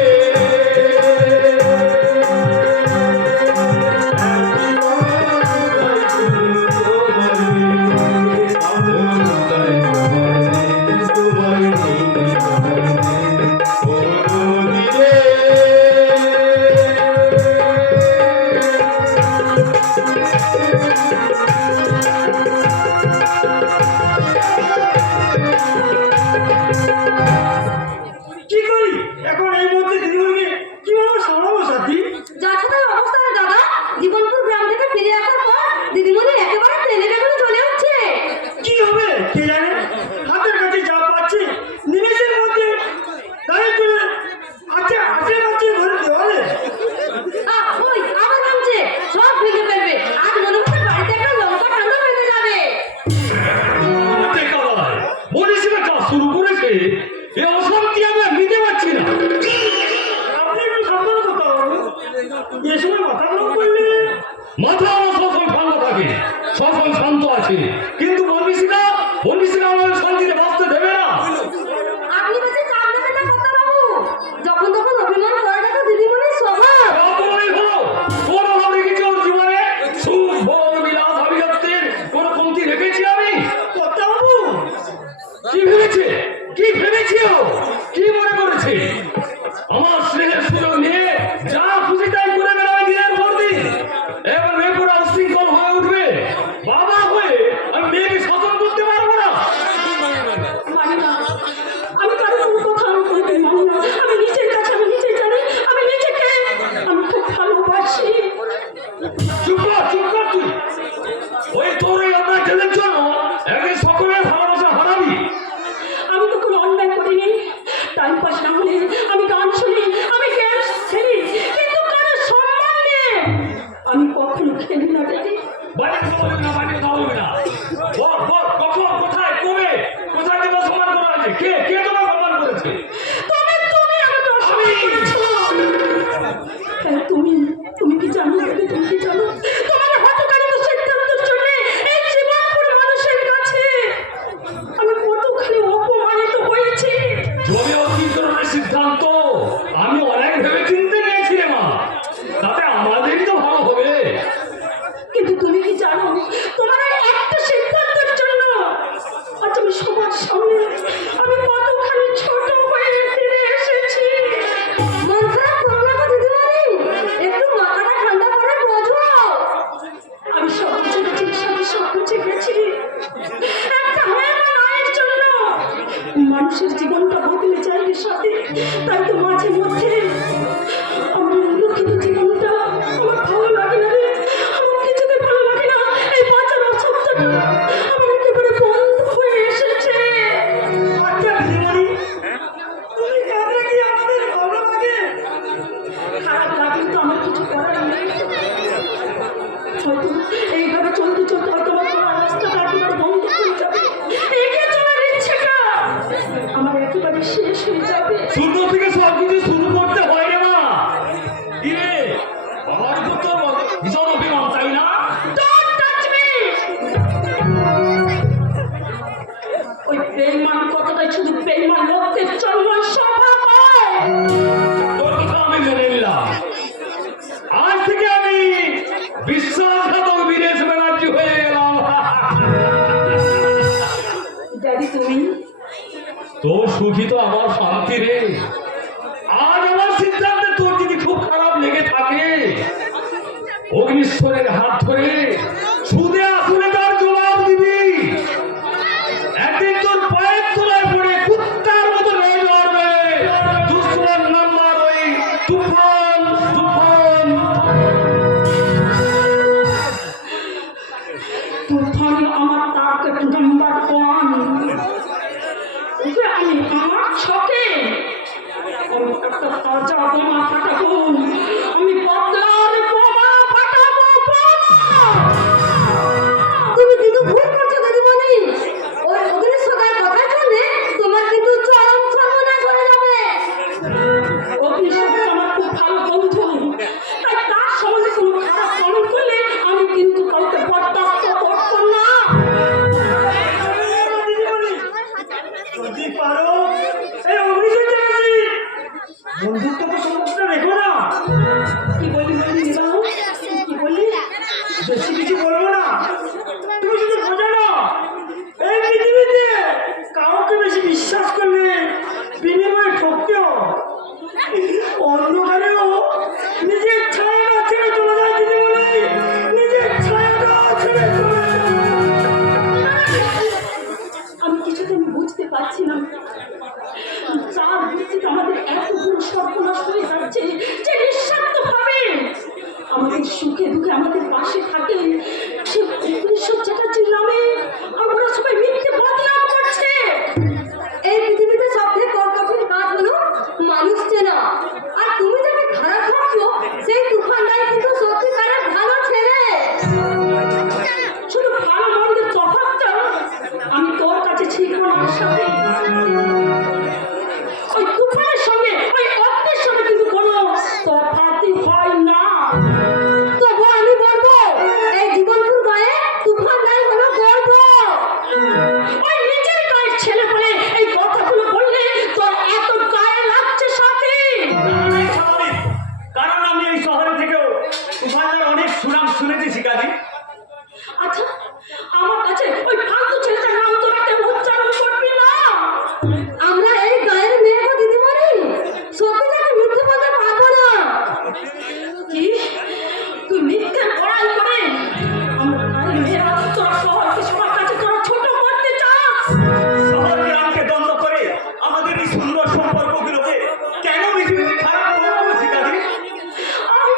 কি করি এখন এই মধ্যে দিদিমণিকে কিভাবে সামলাবো সাথী? যাচ্ছে তাই অবস্থা রে দাদা, জীবনপুর গ্রাম থেকে ফিরে আসার পর দিদিমণি একেবারে ট্রেনে বেগুনে চলে উঠছে। কি হবে কে জানে, হাতের কাছে যা পাচ্ছি নিমেষের মধ্যে গাড়ি চলে আছে আছে পাচ্ছে ঘরে দেওয়ালে। ওই আবার নামছে, সব ভেঙে ফেলবে। আজ মনে হচ্ছে বাড়িতে একটা লঙ্কা ঠান্ডা বেঁধে যাবে। পরিষেবা কাজ শুরু করেছে, এ অশান্তি আমরা নিতে পারছি না। আপনি একটু সাবধান করতে হবে, এ সময় মাথা গরম করলে মাথা আমার সবসময় ঠান্ডা থাকে, সবসময় শান্ত আছে, কিন্তু বন্দিসিকা আমাদের শান্তিতে বাঁচতে দেবে না। আপনি বেশি চাপ নেবেন না কর্তাবাবু, যখন তখন অভিমান করাটা তো দিদিমণির স্বভাব। অপমানই হলো, কোনো ভাবে কিছু ওর জীবনে সুখ ভোগ বিলাস আভিজাত্যের কোনো কমতি রেখেছি আমি? কর্তাবাবু কি ভেবেছে, কি ভেবেছি ও, কি মনে করেছে? আমার স্নেহের সুযোগ নিয়ে যা খুশি তাই করে বেড়াবে দিনের পর দিন, এবার মেয়ে পুরো উশৃঙ্খল হয়ে উঠবে। বাবা হয়ে আমি মেয়েকে শাসন করতে পারবো না। মানি না, আমি কারো কোনো কথা আমি বলতে মানি না। আমি নিজের কাছে আমি নিজে জানি, আমি নিজেকে আমি খুব ভালোবাসি। চুপ কর তুই। ওই তোর এই অন্যায় ছেলের জন্য একদিন সকলের ভালোবাসা হারাবি। আমি তো কোনো অন্যায় করিনি, টাইম পাস না হলে আমি গান শুনি, আমি গ্যাস খেলি, কিন্তু কারো সম্মান নেই। আমি কখনো খেলি না দিদি। বাইরে কথা বলবি না, বাইরে কথা বলবি না। বল কখন, কোথায়, কবে, কোথায় দেবো সম্মান করা আছে? কে তোমার সম্মান করেছে? তুমি আমাকে অসম্মান করেছো। হ্যাঁ, তুমি কি জানো দিদি, তুমি কি জানো তোমার হতকারিত সিদ্ধান্তের জন্য এই জীবনপুর মানুষের কাছে আমি কতখানি অপমানিত হয়েছি। জমি অধিগ্রহণের সিদ্ধান্ত আমি অনেক ভেবে চিনতে নিয়েছি রে মা, তাতে আমাদেরই তো ভালো হবে। কিন্তু তুমি কি জানো তুফান আমার টার্গেট নাম্বার 1। ওকে আমি আমার ছকে আমি একটা তাজা বোমা ফাটাবো, আমি বদলার বোমা ফাটাবো। তুমি কিন্তু ভুল করছো দিদিমণি। ওই অগ্নিশোকার কথা শুনে তোমার কিন্তু চরম সর্বনাশ হয়ে যাবে। অভিশাপ আমার খুব ভালো বন্ধু, তাই তার সম্বন্ধে কোনো খারাপ কমেন্ট করলে আমি কিন্তু কাউকে বরদাস্ত করবো না। দিদিমণি, যদি পারো এই অগ্নিসজ্জা আছে বন্ধুত্বকে সমস্যা রেখো না। কি বলি দিবাও, কি বলি? বেশি কিছু বলবো না, তুমি শুধু বোঝো না এই পৃথিবীতে কাউকে বেশি বিশ্বাস করলে বিনিময়ে ঠকতে হয়। অন্ধকারেও নিজের ছায়াটা ছেড়ে চলে যায় দিদিমণি, নিজের ছায়াটা ছেড়ে চলে যায়। আমি কিছুতেই বুঝতে পারছি না যার ভিত্তিতে আমাদের এত বড় সর্বনাশ হয়ে যাচ্ছে, যে নিঃস্বার্থ ভাবে আমাদের সুখে দুঃখে আমাদের পাশে থাকে, সে অগ্নিশয্যাটার নামে আমরা সবাই মিথ্যে বদনাম করছে। এই পৃথিবীতে সবথেকে কঠিন কাজ হলো মানুষ চেনা। আর তুমি যাকে খারাপ ভাবছো সেই তুফানটাই কিন্তু সত্যিকারের ভালো ছেলে। শুধু ভালো মন্দের তফাৎটা আমি তোর কাছে শিখবো না সাথে। ওই তুফানের সঙ্গে ওই অগ্নির সঙ্গে কিন্তু কোনো তফাৎই হয় না। তবু আমি বলবো এই জীবনপুর গায়ে তুফানটাই হলো গর্ব। ওই নিজের গায়ের ছেলে বলে এই কথাগুলো বললে তোর এত গায়ে লাগছে সাথে। অনেক স্বাভাবিক, কারণ আমি এই শহরে থেকেও তুফানদার অনেক সুনাম শুনেছি শিকারি। আচ্ছা আমার কাছে ওই ফালতু ছেলেটার নাম তোরা কেউ উচ্চারণ করবি না। আমরা এই গায়ের মেয়ে গো দিদিমণি, সত্যিটাকে মিথ্যে বলতে পারবো না। কি তুই মিথ্যে বড়াই করে আমরা গায়ের মেয়েরা তোরা শহরকে সবার কাছে তোরা ছোট করতে চাস? শহর গ্রামকে দ্বন্দ্ব করে আমাদের এই সুন্দর সম্পর্কগুলোকে কেন পৃথিবীতে খারাপ করবো শিকারি?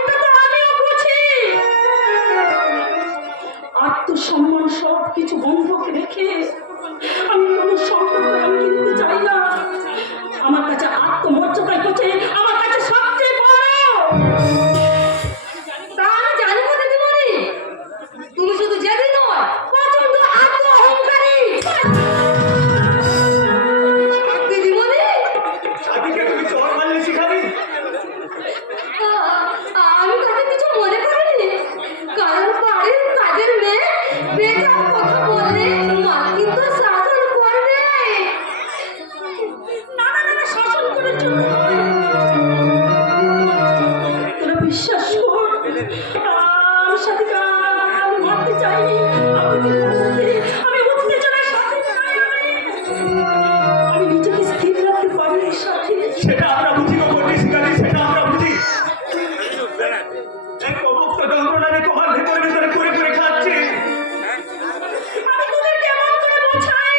এটা তো আমিও বুঝি। আত্মসম্মান সব কিছু বন্ধক রেখে আমি কোনো সম্পর্ক আমি কিনতে চাই না। আমার কাছে আত্মমর্যাদাই হচ্ছে আমার কাছে সবচেয়ে বড়। তা আমি জানি গো দিদিমণি, তুমি শুধু জেদি নয়, প্রচন্ড আত্ম অহংকারী। দিদিমণি, সাথীকে তুমি চর মারলে শিকারি? আমি তাতে কিছু মনে করিনি, কারণ বাড়ির কাজের মেয়ে বেকার কথা বললে মা কিন্তু শাসন করবে। না না না, শাসন করার জন্য নয়। তোরা বিশ্বাস কর, আমি সাথে আমি মারতে চাইনি। আমি উত্তেজনার সাথে আমি নিজেকে স্থির রাখতে পারিনি সাথে। সেটা আমরা বুঝি গো বন্দি শিকারি, সেটা আমরা বুঝি। এই কবক্ত যন্ত্রণাকে তোমার ভেতরে ভেতরে করে করে খাচ্ছে। আমি তোদের কেমন করে বোঝাই?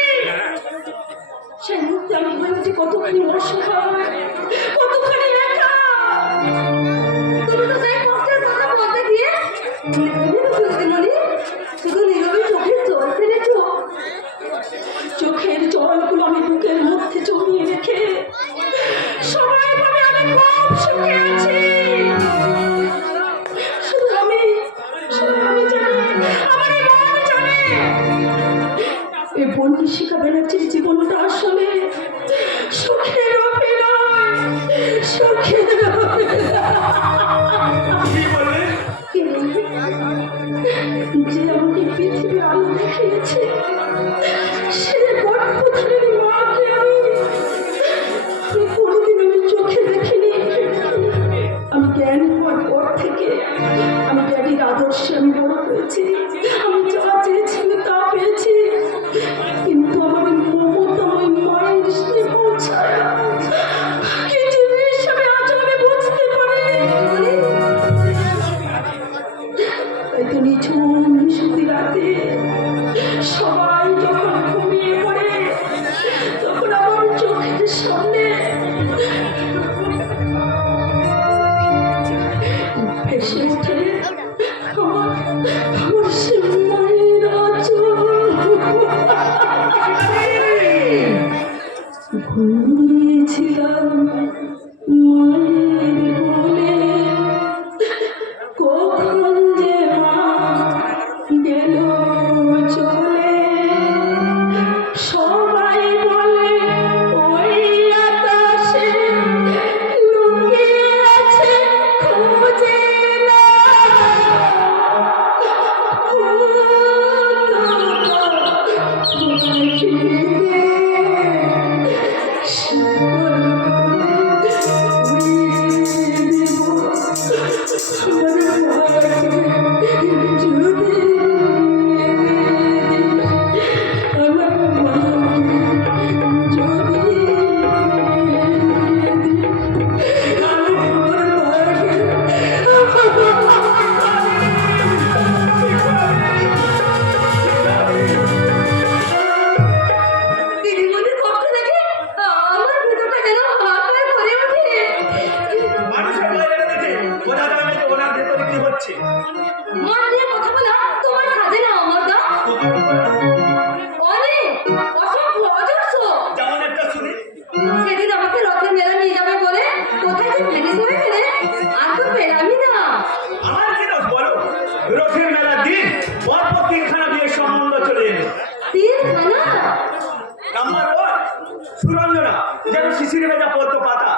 সেই মুহূর্তে আমি হয়েছি কতখানি অসহায়, কতখানি একা। তুমি তো সেই কষ্টের কথা বলতে গিয়ে দিদিমণি শুধু নীরবে চোখের জল ফেলেছো। চোখের জলগুলো আমি বুকের মধ্যে জমিয়ে রেখে সবাই ভাবে আমি খুব সুখে আছি। শুধু আমি জানি, আমার এই মন জানে এই বন্দিশিখা ব্যানার্জির জীবনটা আসলে সুখের অভিনয়, সুখের কি বললে? যে আমাকে পৃথিবীর আলো দেখিয়েছে, সে গর্ভধারী মাকে আমি কোনোদিন আমি চোখে দেখিনি। আমি জ্ঞান হওয়ার পর থেকে আমি ড্যাডির আদর্শে আমি বড় হয়েছি। আমি যা চেয়েছি আমি তা পেয়েছি, কিন্তু আমার ওই মমতাময় মায়ের স্নেহ ছায়া কি জিনিস আমি আজ আমি বুঝতে পারিনি। এত নিঝুম নিশুতি রাতে সবাই যখন ঘুমিয়ে পড়ে গেল চলে সবাই বলে ওই আকাশে লুকিয়ে আছে খুঁজে না দিদিমণির কষ্ট দেখে আমার ভেতরটা যেন হাহাকার করে ওঠে। মানুষের বাইরে দেখে বোঝা যায় না যে ওনার ভেতরে কি হচ্ছে। মন দিয়ে কথা বলা তোমার কাজে না অমরদা। অনেক অসংখ্য অজস্র। যেমন একটা শুনি। সেদিন আমাকে রথের মেলা নিয়ে যাবে বলে কোথায় যে ফেরিস হয়ে গেলে আর তো পেলামই না। আমার কি দোষ বলো? রথের মেলার দিন পরপর 3খানা বিয়ের সম্বন্ধ চলে এলো। 3খানা? নাম্বার 1 সুরঞ্জনা, যেন শিশিরে ভেজা পদ্ম পাতা।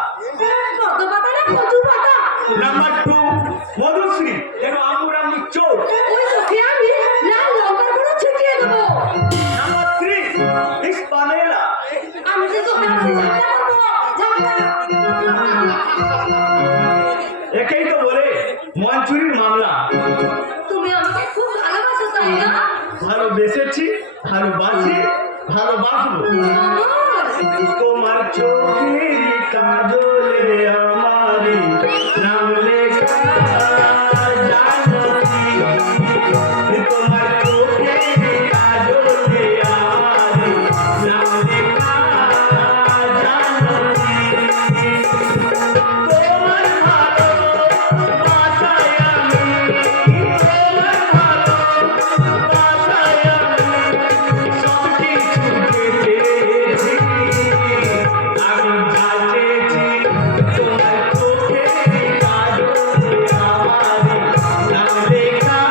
কত পাতা না কচুর পাতা? নাম্বার 2 মধুশ্রী, যেন আঙুর আঙুর চোখ। ওই চোখে আমি লাল লঙ্কার গুঁড়ো ছিটিয়ে দেবো। Number 3 miss Pamela. আমি যে তোকে ঝামেলা করবো, ঝামেলা। একেই তো বলে মঞ্চুরির মামলা। তুমি আমাকে খুব ভালোবাসো তাই না? ভালোবেসেছি, ভালোবাসি, ভালোবাসবো। আমার তোমার চোখের কাজলে আমারি নাম লেখা জানতি। তোমার চোখের কাজলে আমারি নাম লেখা জানতি। তোমার ভালোবাসায় আমি, তোমার ভালোবাসায় আমি সব কিছু পেয়েছি। আমি যাচেছি তোমার চোখের কাজলে আমারি নাম লেখা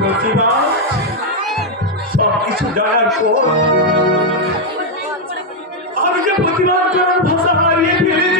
প্রতিবাদ সবকিছু জানার পর আমি যে প্রতিবাদ করার ভাষা হারিয়ে ফেলেছি।